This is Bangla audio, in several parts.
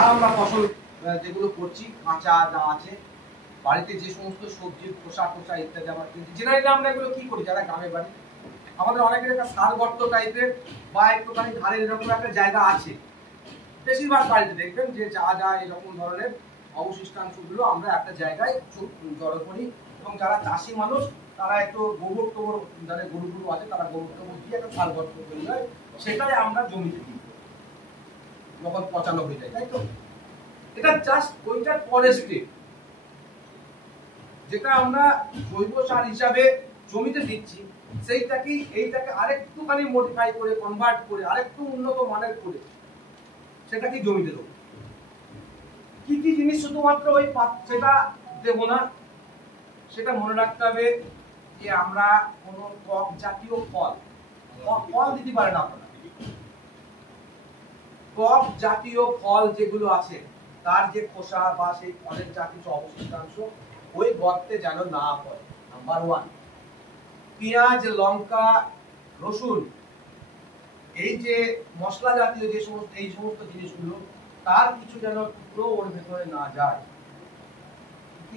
আমরা ফসল যেগুলো করছি কাঁচা যা আছে বাড়িতে যে সমস্ত সবজির খোসা টোসা ইত্যাদি আমরা কিনছি, জেনারেলি আমরা এগুলো কি করি যারা গ্রামের বাড়ি, আমাদের অনেকের একটা সার গর্ত টাইপের বা একটুখানি ধারের এরকম একটা জায়গা আছে। বেশিরভাগ বাড়িতে দেখবেন যে যা যা এরকম ধরনের অবশিষ্টাংশগুলো আমরা একটা জায়গায় জড়ো করি, এবং যারা চাষি মানুষ তারা একটু গোবর টোবর, যাদের গরুগুলো আছে তারা গোবর টোবর দিয়ে একটা সার গর্ত তৈরি হয়, সেটাই আমরা জমিতে দিই যখন পচানো হয়ে যায়, তাই তো? এটা জাস্ট ওইটার পরের স্টেপ, যেটা আমরা জৈব সার হিসাবে জমিতে দিচ্ছি, সেইটাকেই এইটাকে আরেকটুখানি মডিফাই করে কনভার্ট করে আরেকটু উন্নত মানের করে সেটাকে জমিতে দেবো। কি কি জিনিস শুধুমাত্র ওই সেটা দেবো না, সেটা মনে রাখতে হবে যে আমরা কোনো টক জাতীয় ফল দিতে পারেন আপনারা। টক জাতীয় ফল যেগুলো আছে তার যে খোসা বা সেই ফলের যা কিছু অবশিষ্টাংশ ওই গর্তে যেন না পড়ে। নাম্বার 1, পেঁয়াজ, লঙ্কা, রসুন, এই যে মশলা জাতীয় যে সমস্ত এই সমস্ত জিনিসগুলো তার কিছু যেন টুকরো ওর ভেতরে না যায়। কি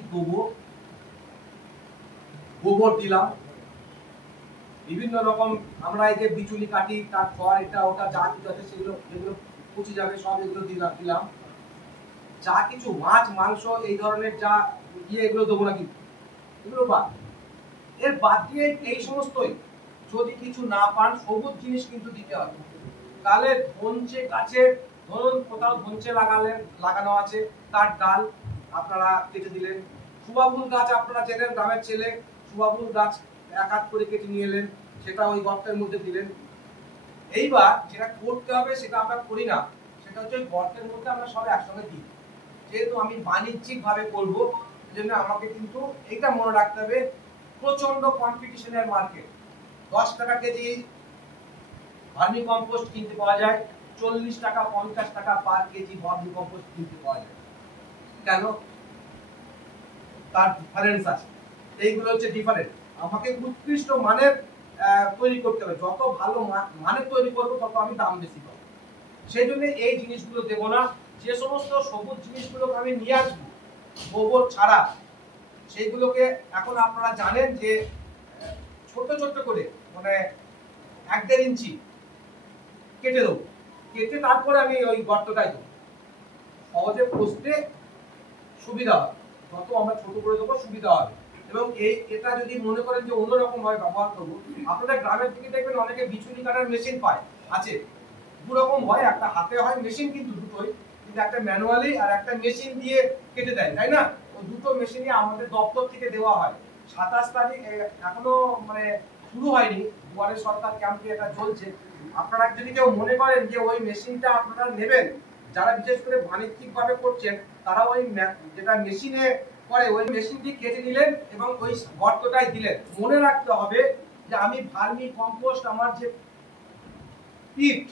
গোবর দিলাম, বিভিন্ন রকম আমরা এই যে বিচুলি কাটি তার খড় এটা ওটা যা কিছু আছে সেগুলো যেগুলো পচে যাবে সব এগুলো দিলাম। যা কিছু মাছ মাংস এই ধরনের যা এগুলো দেবো না, কিন্তু এগুলো বাদ। এর বাদ দিয়ে এই সমস্তই যদি কিছু না পান সবুজ জিনিস কিন্তু দিতে হবে। তাহলে ধনচে গাছের, ধরুন কোথাও ধনচে লাগানো আছে, তার ডাল আপনারা কেটে দিলেন। সুবাবুল গাছ আপনারা চেনেন, গ্রামের ছেলে, সুবাবুল গাছ এক হাত করে কেটে নিয়ে এলেন, সেটা ওই গর্তের মধ্যে দিলেন। এইবার যেটা করতে হবে সেটা আমরা করি না, সেটা হচ্ছে গর্তের মধ্যে আমরা সব একসঙ্গে দিই। যেহেতু আমি বাণিজ্যিক ভাবে করবো, সেজন্য আমাকে কিন্তু এইটা মনে রাখতে হবে, প্রচন্ড কম্পিটিশনের মার্কেট। 10 টাকা কেজি ভার্মি কম্পোস্ট কিনতে পাওয়া যায়, 40 টাকা 50 টাকা পার কেজি ভার্মি কম্পোস্ট কিনতে পাওয়া যায়। কেন? তার ডিফারেন্স আছে। এইগুলো হচ্ছে ডিফারেন্ট। আমাকে উৎকৃষ্ট মানের তৈরি করতে হবে, যত ভালো মানের তৈরি করবো তত আমি দাম বেশি পাবো। সেই জন্য এই জিনিসগুলো দেবো না। যে সমস্ত সবুজ জিনিসগুলোকে আমি নিয়ে আসবো গোবর ছাড়া, সেইগুলোকে এখন আপনারা জানেন যে ছোট ছোট করে মানে 1-1.5 ইঞ্চি কেটে দেবো, কেটে তারপরে আমি ওই গর্তটাই দেবো, সহজে পচতে সুবিধা হবে। যত আমরা ছোট করে দেবো সুবিধা হবে। এবং এটা যদি মনে করেন যে অন্যরকম ভাবে ব্যবহার করবো, আপনাদের গ্রামের দিকে দেখবেন অনেকে বিচুলি কাটার মেশিন পায়, আছে দু রকম হয়, একটা হাতে হয় মেশিন, কিন্তু দুটোই, কিন্তু একটা ম্যানুয়ালি আর একটা মেশিন দিয়ে কেটে দেয়, তাই না? ওই দুটো মেশিনই আমাদের দপ্তর থেকে দেওয়া হয়। 27 তারিখ এখনো মানে শুরু হয়নি, দুয়ারে সরকার ক্যাম্পে এটা চলছে। আপনারা যদি কেউ মনে করেন যে ওই মেশিনটা আপনারা নেবেন, যারা বিশেষ করে বাণিজ্যিক ভাবে করছেন তারা ওই যেটা মেশিনে করে ওই মেশিনটি কেটে নিলেন এবং ওই গর্তটাই দিলেন। মনে রাখতে হবে যে আমি ভার্মি কম্পোস্ট, আমার যে পিট,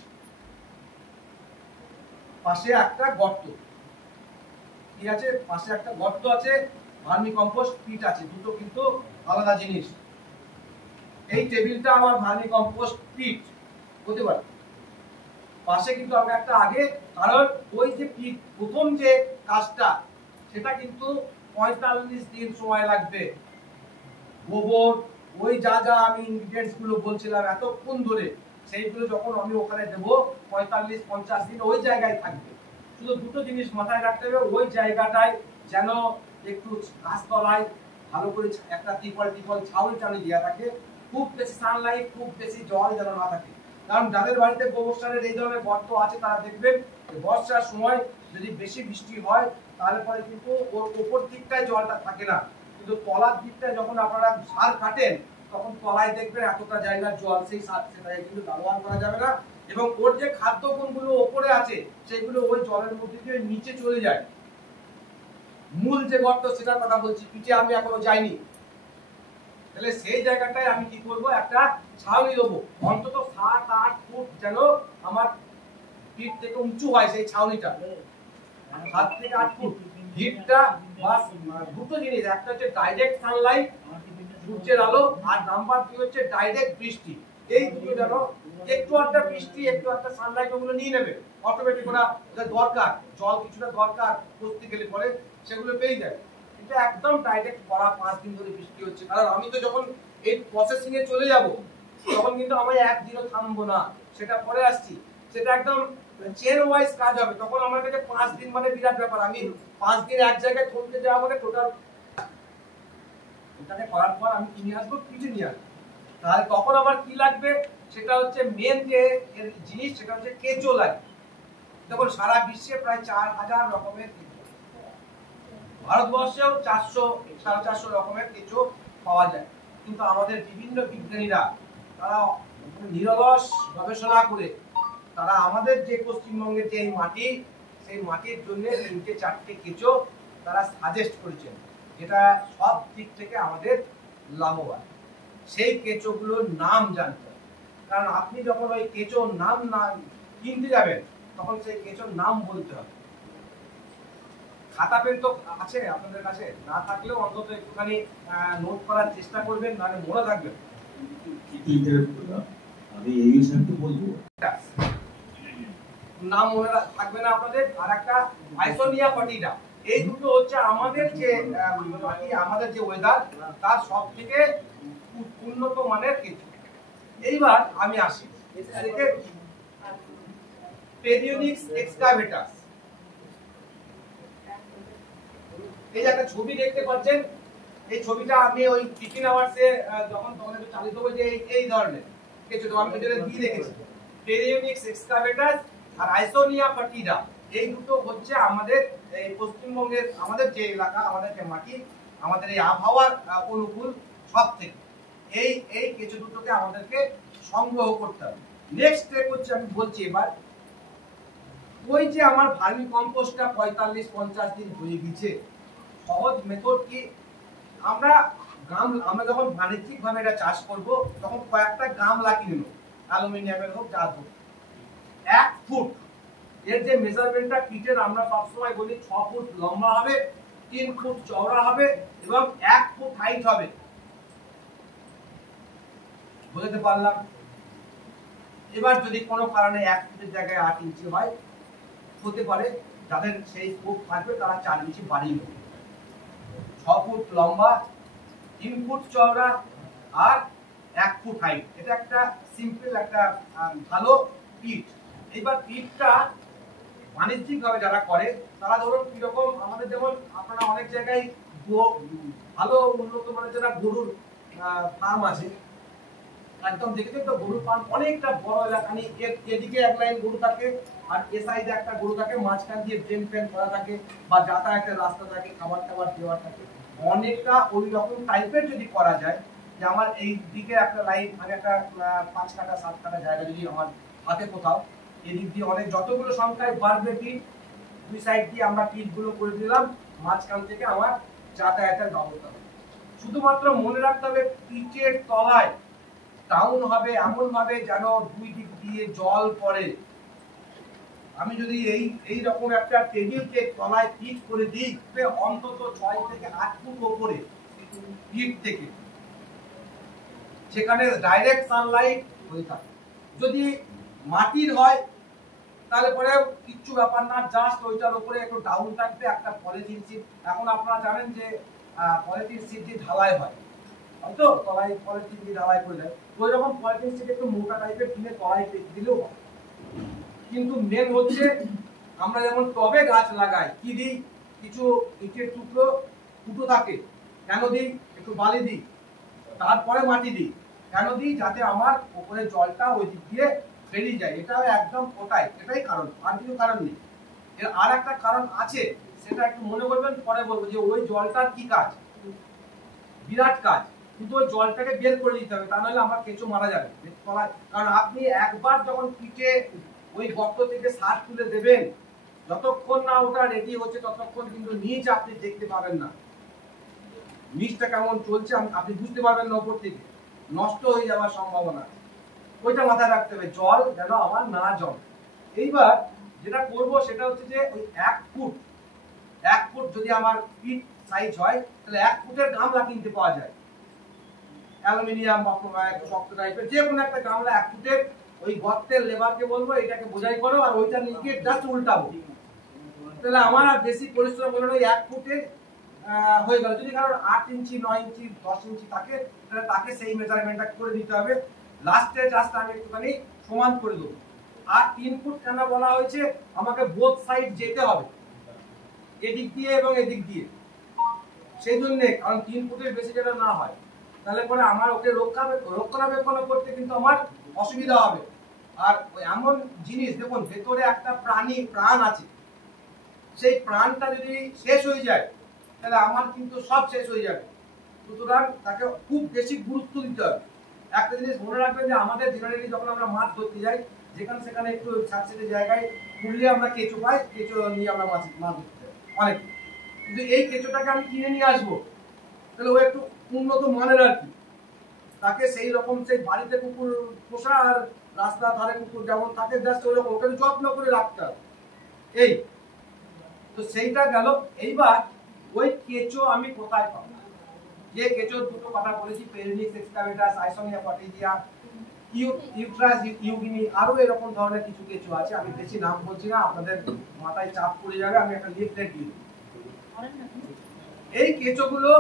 পাশে একটা গর্ত, ঠিক আছে, পাশে একটা গর্ত আছে, ভার্মি কম্পোস্ট পিট আছে, দুটো কিন্তু আলাদা জিনিস। এই টেবিলটা আমার ভার্মি কম্পোস্ট পিট হতে পারে, পাশে কিন্তু আমরা একটা আগে, কারণ ওই যে পিট প্রথম যে কাজটা সেটা কিন্তু 45 দিন সময় লাগবে। গোবর ওই যা যা আমি ইনগ্রেডিয়েন্টস গুলো বলছিলাম এতক্ষণ ধরে, সেইগুলো যখন আমি ওখানে দেবো 45-50 দিন ওই জায়গায় থাকবে। শুধু দুটো জিনিস মাথায় রাখতে হবে, ওই জায়গাটায় যেন একটু গাছতলায় ভালো করে একটা ত্রিপল ছাউনি টানি দেওয়া থাকে, খুব বেশি সানলাইট, খুব বেশি জল যেন না থাকে। কারণ যাদের বাড়িতে গোবর সারের এই ধরনের গর্ত আছে তারা দেখবেন বর্ষার সময় যদি বেশি বৃষ্টি হয় তাহলে পরে কিন্তু ওর উপর দিকটায় জলটা থাকে না, কিন্তু তলার দিকটায় যখন আপনারা সার কাটেন তখন তলায় দেখবেন এতটা জায়গার জল, সেই সার সেটাকে কিন্তু ব্যবহার করা যাবে না। এবং ওর যে খাদ্য গুণগুলো ওপরে আছে সেগুলো ওই জলের মধ্যে দিয়ে নিচে চলে যায়। মূল যে গর্ত সেটার কথা বলছি, পিঠে আমি এখনো যাইনি। তাহলে সেই জায়গাটায় আমি কি করব, একটা ছাউনি দেবো, অন্তত 7-8 ফুট যেন আমার পিঠ থেকে উঁচু হয় সেই ছাউনিটা, 7 থেকে 8 ফুট। হিটটা বাস দুটো জিনিস, একটা হচ্ছে ডাইরেক্ট সানলাইট, সূর্যের আলো, আর নাম্বার 2 হচ্ছে ডাইরেক্ট বৃষ্টি। এই দুটো যেন একটু একটা বৃষ্টি একটু একটা সানলাইট ওগুলো নিয়ে নেবে, অটোমেটিক ওরা দরকার জল কিছুটা দরকার করতে গেলে পরে সেগুলো পেয়ে যায়। কিন্তু একদম ডাইরেক্ট করা 5 দিন ধরে বৃষ্টি হচ্ছে, কারণ আমি তো যখন এই প্রসেসিং এ চলে যাব তখন কিন্তু আমি একদিনও থামবো না, সেটা পরে আসছি, সেটা একদম চেন ওয়াইজ কাজ হবে। তখন আমার কাছে 5 দিন মানে বিরাট ব্যাপার, আমি 5 দিন এক জায়গায় থমকে যাওয়া মানে টোটাল এটাকে করার পর আমি কিনে আসবো, পিঠে নিয়ে আসবো। তাহলে তখন আমার কি লাগবে, সেটা হচ্ছে মেন যে জিনিস, সেটা হচ্ছে কেঁচো লাগবে। দেখুন সারা বিশ্বে প্রায় 4000 রকমের কেঁচো, ভারতবর্ষেও 400-450 রকমের কেঁচো পাওয়া যায়। কিন্তু আমাদের বিভিন্ন বিজ্ঞানীরা তারা নিরলস গবেষণা করে তারা আমাদের যে পশ্চিমবঙ্গের যে মাটি, সেই মাটির জন্য 3-4টে কেঁচো তারা সাজেস্ট করেছেন, যেটা সব দিক থেকে আমাদের লাভবান। সেই কেঁচোগুলোর নাম জানতে হবে, কারণ আপনি যখন ওই কেঁচোর নাম না কিনতে যাবেন তখন সেই কেঁচোর নাম বলতে হবে। খাতা পেন তো আছে আপনাদের কাছে, না থাকলেও অন্তত একটুখানি নোট করার চেষ্টা করবেন, নাহলে মনে থাকবে। আমি এই বিষয়টা বলবো, নাম মনে থাকবে না আপনাদের। আর একটা আইসোনিয়া ফটিডা, এই দুটো হচ্ছে আমাদের যে মাটি, আমাদের যে ওয়েদার, তার সব থেকে উন্নত মানের কেঁচো। এইবার আমি আসি পেরিওনিক্স এক্সকাভেটাস। এই যে একটা ছবি দেখতে পাচ্ছেন, এই ছবিটা আমি ওই টিফিন আওয়ার্সে যখন তখন একটু চালিত হবে যে এই ধরনের কেঁচো, তো আমি যেটা দিয়ে রেখেছি পেরিওনিক্স এক্সকাভেটাস আর আইসোনিয়া ফটিডা। এই দুটো হচ্ছে আমাদের এই পশ্চিমবঙ্গের, আমাদের যে এলাকা, আমাদের যে মাটি, আমাদের এই আবহাওয়ার অনুকূল সব থেকে এই এই কেঁচো দুটোকে আমাদেরকে সংগ্রহ করতে হবে। নেক্সট স্টেপ হচ্ছে, আমি বলছি এবার, ওই যে আমার ভার্মি কম্পোস্টটা 45-50 দিন হয়ে গেছে, সহজ মেথড কি, আমরা যখন বাণিজ্যিক ভাবে এটা চাষ করব তখন কয়েকটা গামলা কিনে নেব, অ্যালুমিনিয়ামের হোক যা হোক, 1 ফুট এর যে মেজারমেন্টটা পিটের, আমরা সবসময় বলি 6 ফুট লম্বা হবে, 3 ফুট চওড়া হবে এবং 1 ফুট হাইট হবে। বুঝতে পারলাম? এবার যদি কোনো কারণে 1 ফুটের জায়গায় 8 ইঞ্চি হয়, হতে পারে যাদের সেই স্কোপ থাকবে তারা 4 ইঞ্চি বাড়িয়ে নেবে। 6 ফুট লম্বা, 3 ফুট চওড়া আর 1 ফুট হাইট, এটা একটা সিম্পল একটা ভালো পিট। এবার পিটটা বাণিজ্যিক ভাবে যারা করে তারা ধরুন কিরকম, আমাদের যেমন আপনারা অনেক জায়গায় ভালো উন্নত মানের যারা গরুর ফার্ম আছে, একদম দেখেছেন তো, গরুর ফার্ম অনেকটা বড় এলাকা নিয়ে, এদিকে এক লাইন গরু থাকে আর এ সাইডে একটা গরু থাকে, মাঝখান দিয়ে ড্রেন ফ্রেন করা থাকে বা যাতায়াতের রাস্তা থাকে, খাবার টাবার দেওয়া থাকে, অনেকটা ওই রকম টাইপের যদি করা যায়, যে আমার এই দিকে একটা লাইন, মানে একটা 5 কাঠা 7 কাঠা জায়গা যদি আমার হাতে কোথাও, এদিক দিয়ে অনেক যতগুলো সংখ্যায় বাড়বে পিট, দুই সাইড দিয়ে আমরা পিট গুলো করে দিলাম, মাঝখান থেকে আমার যাতায়াতের ব্যবস্থা হবে। শুধুমাত্র মনে রাখতে হবে পিচের তলায় ডাউন হবে এমন ভাবে যেন দুই দিক দিয়ে জল পড়ে। আমি যদি এই রকম একটা টেবিলকে তলায় পিট করে দিই, অন্তত 6 থেকে 8 ফুট উপরে পিট থেকে সেখানে ডাইরেক্ট সানলাইট হয়ে থাকে। যদি মাটির হয় তাহলে পরে কিচ্ছু ব্যাপার না, জাস্ট ওইটার উপরে একটু ডাউন থাকবে একটা পলিথিন শীট। এখন আপনারা জানেন যে পলিথিন শীট দিয়ে ঢালাই হয়, হয়তো তলায় পলিথিন দিয়ে ঢালাই করে দেয়, ওই রকম পলিথিন শীট একটু মোটা টাইপের কিনে তলায় দিলেও হয়। কিন্তু মেন হচ্ছে আমরা যেমন টবে গাছ লাগাই, কি দিই, কিছু ইটের টুকরো ফুটো থাকে, কেন দিই, একটু বালি দিই, তারপরে মাটি দিই, কেন দিই, যাতে আমার উপরে জলটা ওই দিক দিয়ে বেরিয়ে যায়। এটা একদম ওটাই, এটাই কারণ, আর কিছু কারণ নেই। এর আর একটা কারণ আছে, সেটা একটু মনে করবেন, পরে বলবো, যে ওই জলটার কি কাজ, বিরাট কাজ, কিন্তু ওই জলটাকে বের করে দিতে হবে, তা নাহলে আমার কেঁচো মারা যাবে। কারণ আপনি একবার যখন পিঠে ওই গর্ত থেকে সার তুলে দেবেন, যতক্ষণ না ওটা রেডি হচ্ছে ততক্ষণ কিন্তু নিচ আপনি দেখতে পাবেন না, নিচটা কেমন চলছে আপনি বুঝতে পারবেন না, উপর থেকে নষ্ট হয়ে যাওয়ার সম্ভাবনা। ওইটা মাথায় রাখতে হবে, জল যেন আমার না জমে। এইবার যেটা করব সেটা হচ্ছে যে ওই 1 ফুট যদি আমার পিট সাইজ হয়, তাহলে 1 ফুটের গামলা কিনতে পাওয়া যায়। অ্যালুমিনিয়াম বা একটু শক্ত টাইপের যে কোনো একটা গামলা 1 ফুটের ওই গর্তের লেবারকে বলবো এটাকে বোঝাই করো আর ওইটা নিয়ে জাস্ট উল্টাবো, তাহলে আমার আর বেশি পরিশ্রম হলো না। 1 ফুটের হয়ে গেল। যদি কারোর 8 ইঞ্চি 9 ইঞ্চি 10 ইঞ্চি থাকে তাহলে তাকে সেই মেজারমেন্টটা করে দিতে হবে। লাস্টে জাস্ট আমি একটুখানি সমান করে দেবো। আর 3 ফুট কেন বলা হয়েছে, আমাকে বোথ সাইড যেতে হবে, এদিক দিয়ে এবং এদিক দিয়ে, সেই জন্য, কারণ 3 ফুটের বেশি যেন না হয়, তাহলে পরে আমার ওকে রক্ষণাবেক্ষণ করতে কিন্তু আমার অসুবিধা হবে। আর এমন জিনিস দেখুন, ভেতরে একটা প্রাণ আছে, সেই প্রাণটা যদি শেষ হয়ে যায় তাহলে আমার কিন্তু সব শেষ হয়ে যাবে। সুতরাং তাকে খুব বেশি গুরুত্ব দিতে হবে। একটা জিনিস মনে রাখবেন যে আমাদের জেনারেলি যখন আমরা মাছ ধরতে যাই, যেখানে সেখানে একটু ছাড়ছেটে জায়গায় খুললে আমরা কেঁচো পাই, কেঁচো নিয়ে আমরা মাছ ধরতে যাই অনেক। কিন্তু এই কেঁচোটাকে আমি কিনে নিয়ে আসবো, তাহলে ও একটু উন্নত মানের আর কি, তাকে সেই রকম সেই বাড়িতে কুকুর পোষা আর রাস্তার ধারে কুকুর যেমন থাকে জাস্ট ওই রকম, ওকে যত্ন করে রাখতে হবে। এই তো সেইটা গেল। এইবার ওই কেঁচো আমি কোথায় পাবো? যে কেঁচোর দুটো কথা বলেছি, পেরিনিক্স এক্সকাভেটাস, আইসোনিয়া পটেজিয়া, ইউট্রাস ইউগিনি, আরো এরকম ধরনের কিছু কেঁচো আছে। আমি বেশি নাম বলছি না, আপনাদের মাথায় চাপ পড়ে যাবে। আমি একটা লিফলেট দিয়ে দেব। এই কেঁচোগুলো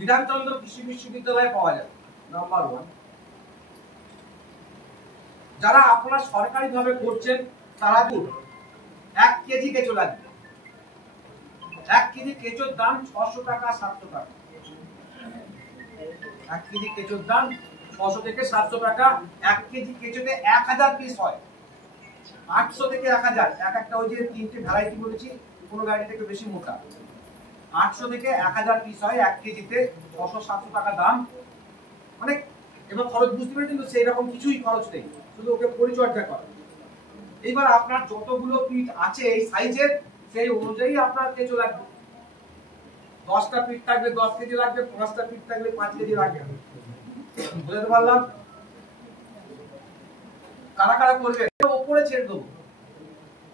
বিধানচন্দ্র কৃষি বিশ্ববিদ্যালয়ে পাওয়া যায়। নাম্বার 1, যারা আপনারা সরকারি ভাবে করছেন তারা 1 কেজি কেঁচো লাগবে। 1 কেজি কেঁচোর দাম 600 টাকা 700 টাকা। 1 কেজি কেঁচোর দাম 600 থেকে 700 টাকা। 1 কেজি কেঁচোতে 1000 পিস হয়, 800 থেকে 1000। এক একটা ওই যে 3টে ভ্যারাইটি বলেছি, কোনো ভ্যারাইটি থেকে বেশি মোটা। 800 থেকে 1000 পিস হয় 1 কেজিতে, 600-700 টাকা দাম। মানে এবার খরচ বুঝতে পারেন, কিন্তু সেই রকম কিছুই খরচ নেই, শুধু ওকে পরিচর্যা করা। এইবার আপনার যতগুলো পিট আছে এই সাইজের, সেই অনুযায়ী আপনার কেঁচো লাগবে। 10টা পিট থাকলে 10 কেজি লাগবে, 5টা পিট থাকলে 5 কেজি লাগবে। বুঝতে পারলাম? কারা কারা করবে উপরে ছেড়ে দেবো,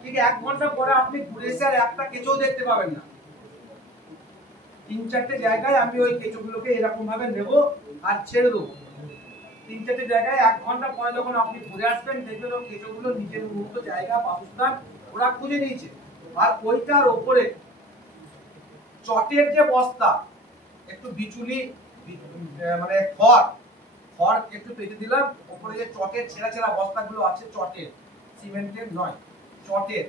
ঠিক 1 ঘন্টা পরে আপনি ঘুরে এসে আর একটা কেঁচো দেখতে পাবেন না। 3-4টে জায়গায় আমি ওই কেঁচোগুলোকে এরকম ভাবে নেব আর ছেড়ে দেবো। 3-4টে জায়গায় 1 ঘন্টা পরে যখন আপনি ঘুরে আসবেন, দেখবেন ওই কেঁচোগুলো নিজের মুক্ত জায়গা বাসস্থান ওরা খুঁজে নিয়েছে। আর ওইটার ওপরে চটের যে বস্তা, একটু বিচুলি মানে খড় একটু পেতে দিলাম, ওপরে যে চটের ছেঁড়া ছেঁড়া বস্তাগুলো আছে, চটের, সিমেন্টের নয়, চটের,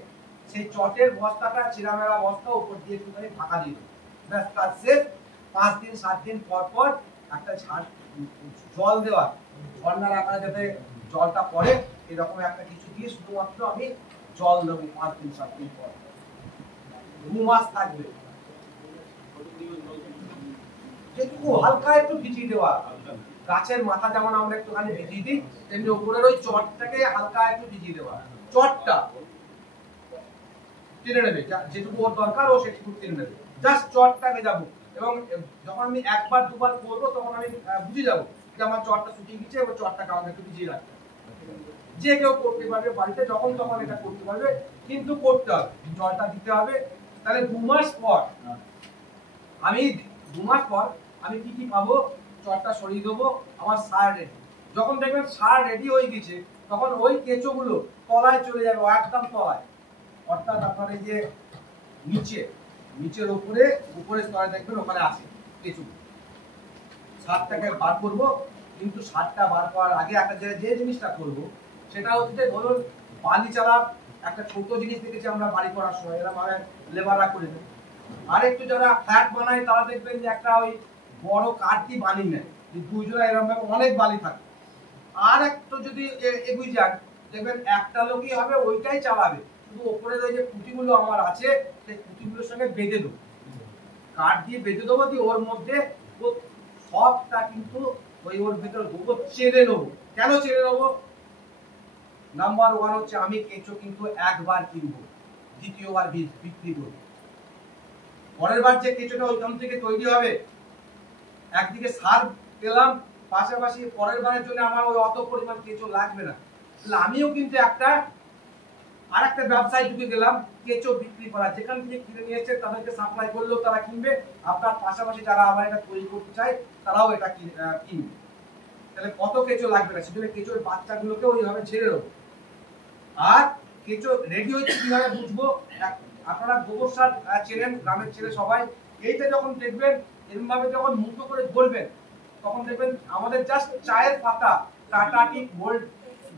সেই চটের বস্তাটা ছেঁড়া মেরা বস্তা উপর দিয়ে একটুখানি ঢাকা দিয়ে দেবো। ব্যাস কাজ শেষ। 5 দিন 7 দিন পর পর একটা জল দেওয়া, ঝর্ণার আকারে যাতে জলটা পড়ে, এরকম একটা কিছু দিয়ে শুধুমাত্র আমি জল দেবো 5 দিন 7 দিন পর। 2 মাস থাকবে। যেটুকু হালকা একটু ভিজিয়ে দেওয়া, গাছের মাথা যেমন আমরা একটুখানি ভিজিয়ে দিই, তেমনি উপরের ওই চটটাকে হালকা একটু ভিজিয়ে দেওয়া। চটটা টেনে নেবে, যেটুকু ওর দরকার ও সেটুকু টেনে নেবে, জাস্ট চটটা ভেজাবো। এবং যখন আমি 1 2 বার করবো তখন আমি বুঝে যাবো যে আমার চটটা শুকিয়ে গেছে, এবার চটটাকে আমাকে একটু ভিজিয়ে রাখতে হবে। যে কেউ করতে পারবে বাড়িতে, যখন তখন এটা করতে পারবে, কিন্তু করতে হবে, জলটা দিতে হবে। তাহলে 2 মাস পর আমি 2 মাস পর আমি কি পাবো? চটটা সরিয়ে দেবো, আমার সার রেডি। যখন দেখবেন সার রেডি হয়ে গেছে, তখন ওই কেঁচোগুলো তলায় চলে যাবে, একদম তলায়, অর্থাৎ আপনার এই যে নিচের উপরে স্তরে দেখবেন ওখানে আছে কেঁচো। সারটাকে বার করবো, কিন্তু সারটা বার করার আগে একটা যে জিনিসটা করবো সেটা হচ্ছে, ধরুন বালি চালার একটা ছোট জিনিস দেখেছি আমরা বাড়ি করার সময়, এরা মানে লেবাররা করে দেয়। আর একটু যারা ফ্ল্যাট বানায় তারা দেখবেন যে একটা ওই বড় কাঠ দিয়ে বানিয়ে নেয়, দুইজনে এরকম ভাবে অনেক বালি থাকে। আর একটু যদি এগিয়ে যান, দেখবেন একটা লোকই হবে, ওইটাই চালাবে, শুধু ওপরের ওই যে খুঁটিগুলো আমার আছে সেই খুঁটিগুলোর সঙ্গে বেঁধে দেবো, কাঠ দিয়ে বেঁধে দেবো, দিয়ে ওর মধ্যে সবটা কিন্তু ওর ভেতরে গোবর চেলে নেবো। কেন চেলে নেবো? নাম্বার 1 হচ্ছে আমি কেঁচো কিন্তু একবার কিনবো, দ্বিতীয়বার বিক্রি করবো। পরের বার যে কেঁচোটা ওইখান থেকে তৈরি হবে, একদিকে সার পেলাম, পাশাপাশি পরের বারের জন্য আমার ওই অত পরিমাণ কেঁচো লাগবে না। তাহলে আমিও কিন্তু আরেকটা ব্যবসায় ঢুকে গেলাম, কেঁচো বিক্রি করা, যেখান থেকে কিনে নিয়ে এসছে তাদেরকে সাপ্লাই করলেও তারা কিনবে, আপনার পাশাপাশি যারা আবার এটা তৈরি করতে চায় তারাও এটা কিনবে। তাহলে কত কেঁচো লাগবে না, সেজন্য কেঁচোর বাচ্চাগুলোকে ওইভাবে ছেড়ে দেবো। আর কেঁচো রেডি হচ্ছে কিভাবে বুঝবো, আপনারা গোবর সার চেনেন, গ্রামের ছেলে সবাই, এইটা যখন দেখবেন এরকম ভাবে যখন মুক্ত করে ধরবেন তখন দেখবেন আমাদের জাস্ট চায়ের পাতা, টাটা টি গোল্ড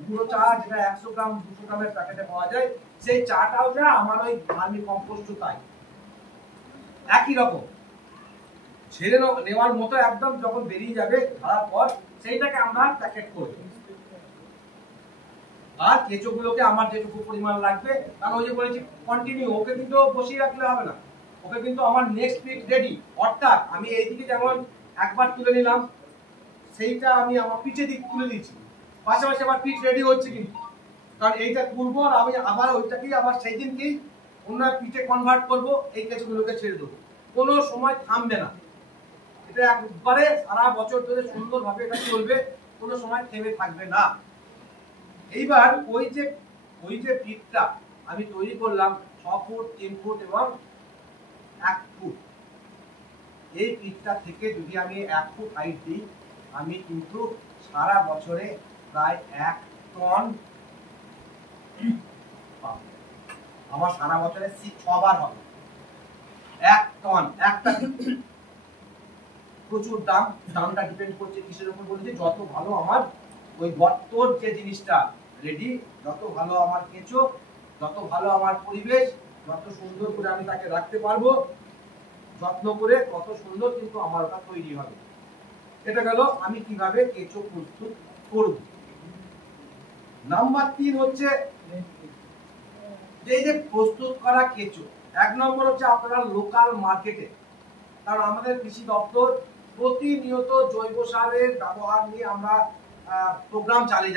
গুঁড়ো চা যেটা 100 গ্রাম 200 গ্রামের প্যাকেটে পাওয়া যায়, সেই চাটাও যা আমার ওই ভার্মি কম্পোস্টও তাই একই রকম ছেড়ে নেওয়ার মতো একদম যখন বেরিয়ে যাবে ধরার পর সেইটাকে আমরা প্যাকেট করব। আর কেঁচোগুলোকে আমার যেটুকু পরিমাণ লাগবে, কারণ ওই যে বলেছি কন্টিনিউ, ওকে কিন্তু বসিয়ে রাখলে হবে না, ওকে কিন্তু আমার নেক্সট পিট রেডি। অর্থাৎ আমি এইদিকে যেমন একবার তুলে নিলাম, সেইটা আমি আমার পিঠে দিক তুলে দিচ্ছি, পাশাপাশি আবার পিঠ রেডি হচ্ছে কিন্তু, কারণ এইটা তুলবো আর আমি আবার ওইটাকেই আবার সেই দিনকেই অন্য পিঠে কনভার্ট করবো, এই কেঁচোগুলোকে ছেড়ে দেবো, কোনো সময় থামবে না। এটা একবারে সারা বছর ধরে সুন্দরভাবে এটা চলবে, কোনো সময় থেমে থাকবে না। এইবার ওই যে পিঠটা আমি তৈরি করলাম 6 ফুট 3 ফুট এবং 1 ফুট, এই পিঠটা থেকে যদি আমি 1 ফুট হাইট দিই, আমি কিন্তু সারা বছরে প্রায় 1 টন পাবো। আমার সারা বছরে 6 বার হবে 1 টন একটা। প্রচুর দামটা ডিপেন্ড করছে কিসের উপর বলেছি, যত ভালো আমার ওই গর্তর যে জিনিসটা রেডি, যত ভালো আমার কেঁচো, যত ভালো আমার পরিবেশ, যত সুন্দর করে আমি তাকে রাখতে পারবো যত্ন করে, তত সুন্দর কিন্তু আমার ওটা তৈরি হবে। এটা গেল আমি কিভাবে কেঁচো প্রস্তুত করব। নাম্বার 3 হচ্ছে যে প্রস্তুত করা কেঁচো, 1 নম্বর হচ্ছে আপনারা লোকাল মার্কেটে, কারণ আমাদের কৃষি দপ্তর প্রতিনিয়ত জৈব সারের ব্যবহার নিয়ে আমরা প্রোগ্রাম চালিয়ে